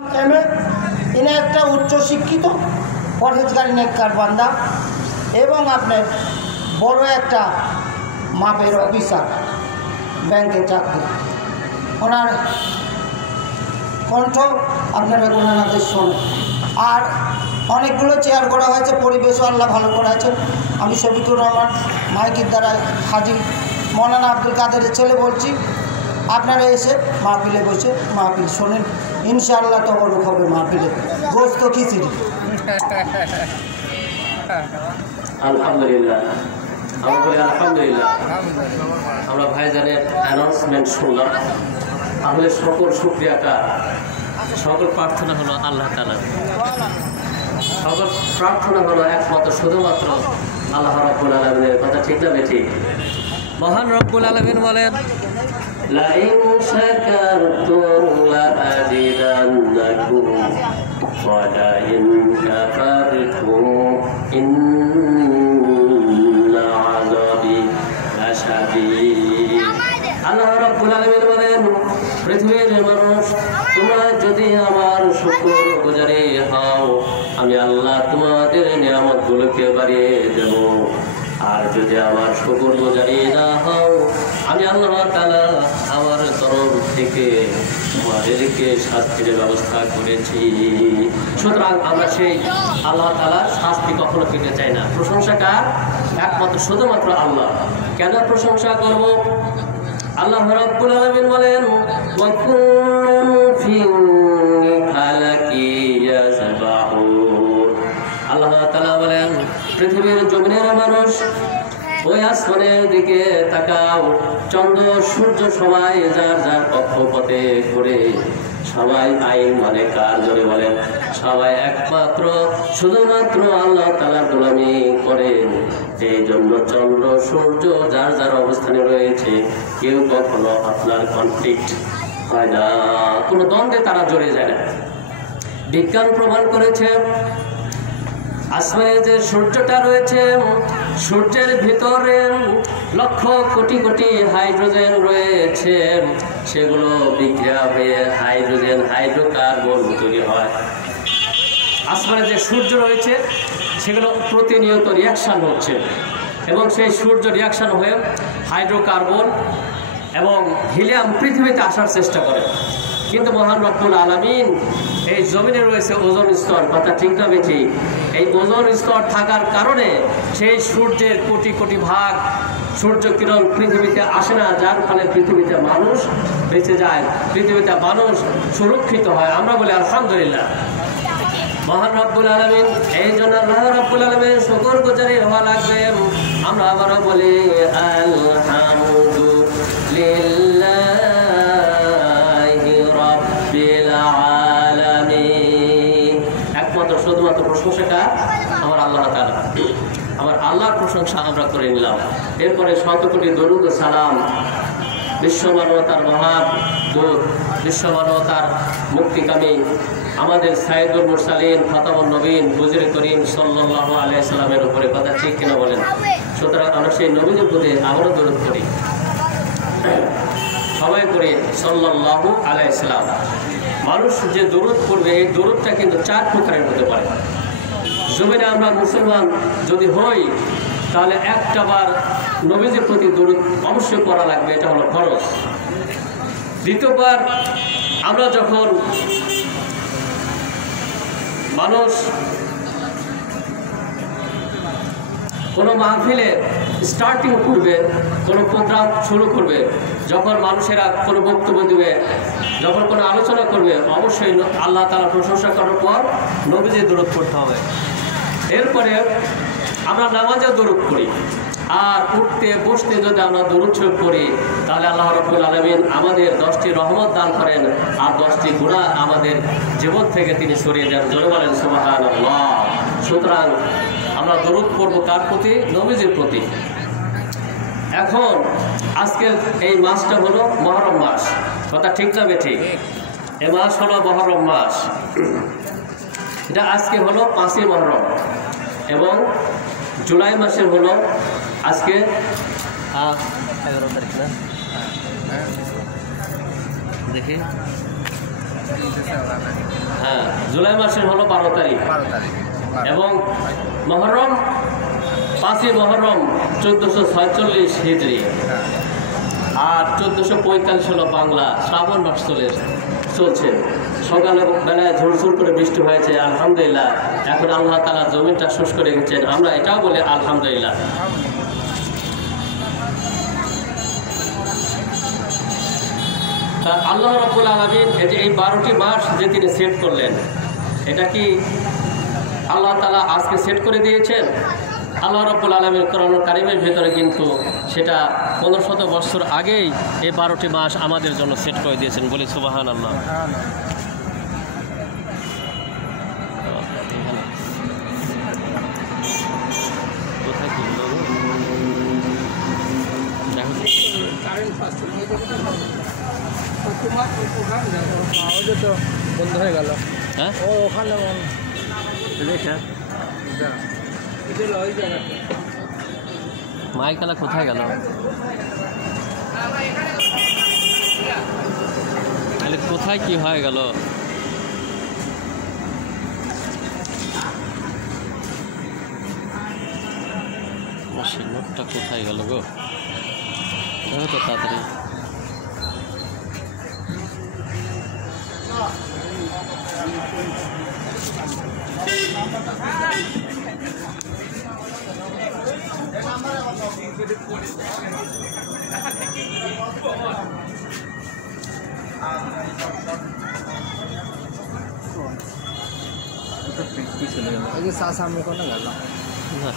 MA ইনি একটা উচ্চশিক্ষিত পরহেজগারী নেককার বান্দা এবং আপনার বড় একটা মাপের অফিসার, ব্যাংকে চাকরি। ওনার কণ্ঠ আপনারা গুণানাথের শোনেন। আর অনেকগুলো চেয়ার করা হয়েছে, পরিবেশও আল্লাহ ভালো করা হয়েছে। আমি শফিকুর রহমান মাইকির দ্বারা হাজি মৌলানা আব্দুল কাদেরের ছেলে বলছি, আপনারা এসে মাহফিলে বসে মাহফিল শোনেন, ইনশাআল্লাহ তবরুক হবে মাহফিলে। গোস্ত খিচুড়ি। আলহামদুলিল্লাহ, আমরা বলি আলহামদুলিল্লাহ। আমরা ভাইজানের অ্যানাউন্সমেন্ট শুনলাম। তাহলে সকল শুকরিয়াটা, সকল প্রার্থনা হলো আল্লাহ তাআলার, সকল প্রার্থনা হলো একমাত্র শুধুমাত্র আল্লাহ রাব্বুল আলামিনের। কথা ঠিক না ঠিক? মহান রব্বুল আলামিন বলেন, লাইন শাকারতুম লাযিদান্নাকুম ওয়া লাইন কাফারতুম ইন্না আযাবি লাশাদীদ। আল্লাহ রাব্বুল আলামিন বলেন, পৃথিবীর মানুষ, তোমরা যদি আমার শুকরগুজারি হও, আমি আল্লাহ তোমাদের নিয়ামতগুলোকে বাড়িয়ে দেব। আর যদি আমার শুকরগুজারি না হও, আমি আল্লাহ তাআলা আমার তরফ থেকে তোমাদেরকে শাস্তির ব্যবস্থা করেছি। সুতরাং আমরা সেই আল্লাহ তাআলার শাস্তি কখনো পেতে চাই না। প্রশংসাকার একমাত্র শুধুমাত্র আল্লাহ। কেন প্রশংসা করব? আল্লাহ রাব্বুল আলামিন বলেন, ওয়া কুল্লুন ফি ফালাকি ইয়াসবাহুন। আল্লাহ তাআলা বলেন, পৃথিবীর জমিনের মানুষ, ওই আসমানের দিকে তাকাও, চন্দ্র সূর্য সবাই যার যার কক্ষপথে ঘুরে, সবাই আইন মানে কার জোরে বলেন, সবাই একমাত্র শুধুমাত্র আল্লাহ তাআলার গোলামি করেন। এই জন্য চন্দ্র সূর্য যার যার অবস্থানে রয়েছে, কেউ কখনো আপনার কনফ্লিক্ট হয় না, কোনো দ্বন্দ্বে তারা জড়ে যায় না। বিজ্ঞান প্রমাণ করেছে, আসমানে যে সূর্যটা রয়েছে, সূর্যের ভিতরে লক্ষ কোটি কোটি হাইড্রোজেন রয়েছে। সেগুলো বিক্রিয়া হয়ে হাইড্রোজেন, হাইড্রোকার্বন তৈরি হয়। আসমানে যে সূর্য রয়েছে সেগুলো প্রতিনিয়ত রিয়াকশান হচ্ছে এবং সেই সূর্য রিয়াকশান হয়ে হাইড্রোকার্বন এবং হিলিয়াম পৃথিবীতে আসার চেষ্টা করে। কিন্তু মহান রব্বুল আলামিন এই জমিনে রয়েছে ওজোন স্তর। কথা ঠিক না বেঠিক? এই ওজোন স্তর থাকার কারণে সেই সূর্যের কোটি কোটি ভাগ সূর্য কিরণ পৃথিবীতে আসে না, যার ফলে পৃথিবীতে মানুষ বেঁচে যায়, পৃথিবীতে মানুষ সুরক্ষিত হয়। আমরা বলি আলহামদুলিল্লাহ। মহান রব্বুল আলামিন, এই জন্য আল্লাহ রব্বুল আলামিন শুকরগুজারি হওয়া লাগবে। আমরা আবারও বলি আলহামদুলিল্লাহি রাব্বিল আলামিন। একমাত্র শুধুমাত্র প্রশংসাকার আমার আল্লাহ তাআলা। আমার আল্লাহর প্রশংসা আমরা করে নিলাম। এরপরে শত কোটি দরুদ ও সালাম বিশ্ব মানবতার মহাদূত, বিশ্ব মানবতার মুক্তিকামী আমাদের সাইয়্যিদুল মুরসালিন খাতামুন নবীন হুজুর করিম সাল্লাল্লাহু আলাইহি সাল্লামের উপরে। কথা ঠিক কিনা বলেন? সুতরাং আমরা সেই নবীর প্রতি আবারও দরুদ করি, সবাই করি সাল্লাল্লাহু আলাইহি সাল্লাম। মানুষ যে দরুদ করবে, এই দরুদটা কিন্তু 4 প্রকারের হতে পারে। জমিনে আমরা মুসলমান যদি হই, তাহলে একটা বার নবীজির প্রতি দরুদ অবশ্যই করা লাগবে, এটা হলো ফরজ। দ্বিতীয়বার আমরা যখন মানুষ কোনো মাহফিলে স্টার্টিং করবে, কোনো প্রোগ্রাম শুরু করবে, যখন মানুষেরা কোনো বক্তব্য দেবে, যখন কোনো আলোচনা করবে, অবশ্যই আল্লাহ তাআলা প্রশংসা করার পর নবীজির দরুদ করতে হবে। এরপরে আমরা নামাজে দরুদ করি, আর উঠতে বসতে যদি আমরা দরুদ শরীফ করি, তাহলে আল্লাহ রাব্বুল আলামিন আমাদের 10টি রহমত দান করেন আর 10টি গুনাহ আমাদের জীবন থেকে তিনি সরিয়ে দেন। জোরে বলেন সুবহানাল্লাহ। সুতরাং আমরা দরুদ পড়ব কার প্রতি? নবীজির প্রতি। এখন আজকের এই মাসটা হলো মুহররম মাস। কথা ঠিক না বেঠিক? এই মাস হলো মুহররম মাস। এটা আজকে হলো 5ই মুহররম এবং জুলাই মাসের হলো আজকে 11 তারিখ না? দেখি হ্যাঁ, জুলাই মাসের হলো 12 তারিখ 12 তারিখ এবং মহরম 5ই মহরম 1446 হিজরি হ্যাঁ আর 1445 হলো বাংলা। শ্রাবণ মাস চলছে। সকালে বেলায় ঝুরঝুর করে বৃষ্টি হয়েছে, আলহামদুলিল্লাহ। এখন আল্লাহ তাআলা জমিনটা শুষ্ক রেখেছেন, আমরা এটাও বলি আলহামদুলিল্লাহ। তা আল্লাহ রাব্বুল আলামিন এই 12টি মাস যে তিনি সেট করলেন, এটা কি আল্লাহ তাআলা আজকে সেট করে দিয়েছেন? আল্লাহ রাব্বুল আলামিন কোরআন কারীমের ভিতরে কিন্তু সেটা 1500 বছর আগেই এই 12টি মাস আমাদের জন্য সেট করে দিয়েছেন, বলি সুবহানাল্লাহ। কোথায় কি হলো? তো বন্ধ হয়ে গেল। হ্যাঁ, ও ওখানে দেখা মাইকালা কোথায় গেল? তাহলে কোথায় কি হয়ে গেল? সে নোটটা কোথায় গেল গো? দেখো তো তাড়াতাড়ি। কি চলে গেল? এই যে সামনে কোন গেল না,